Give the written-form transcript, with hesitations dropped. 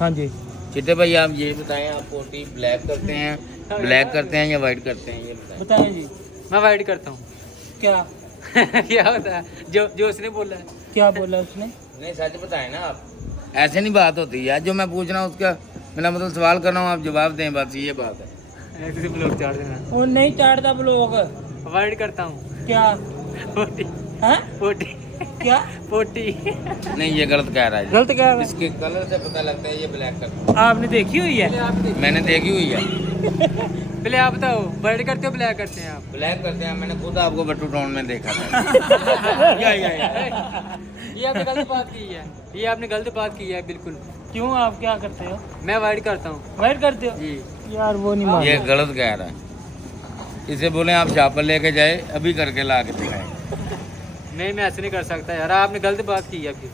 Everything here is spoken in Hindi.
हाँ जी। चिट्टे भाई आप ये बताएं, आप पोटी ब्लैक करते हैं या वाइट करते हैं, ये बताएं। बताएं जी। मैं वाइट करता हूँ। क्या क्या होता है जो जो उसने बोला है? क्या बोला उसने? नहीं सच बताएं ना आप, ऐसे नहीं बात होती यार। जो मैं पूछ रहा हूँ उसका मेरा मतलब सवाल कर रहा हूँ, आप जवाब दें, बस ये बात है। ऐसे ब्लॉग चाट देना। वो नहीं चाटता ब्लॉग। वाइट करता हूँ। क्या पोटी है? पोटी क्या पोटी। नहीं ये गलत कह रहा है। गलत कह रहा है? इसके कलर से पता लगता है ये ब्लैक करता आपने देखी हुई है? है। मैंने देखी हुई है। पहले आप बताओ, वाइट करते हो ब्लैक करते हैं आप? ब्लैक करते हैं, मैंने खुद आपको बट्टू टाउन में देखा था। ये आपने गलत बात की है, ये आपने गलत बात की है बिल्कुल। क्यों, आप क्या करते हो? मैं वाइट करता हूँ वाइट करते हो? जी। यार वो नहीं मान। ये गलत कह रहा है। इसे बोले आप शापर लेके जाए, अभी करके ला के दिखाए। नहीं मैं ऐसे नहीं कर सकता यार, आपने गलत बात की है अभी।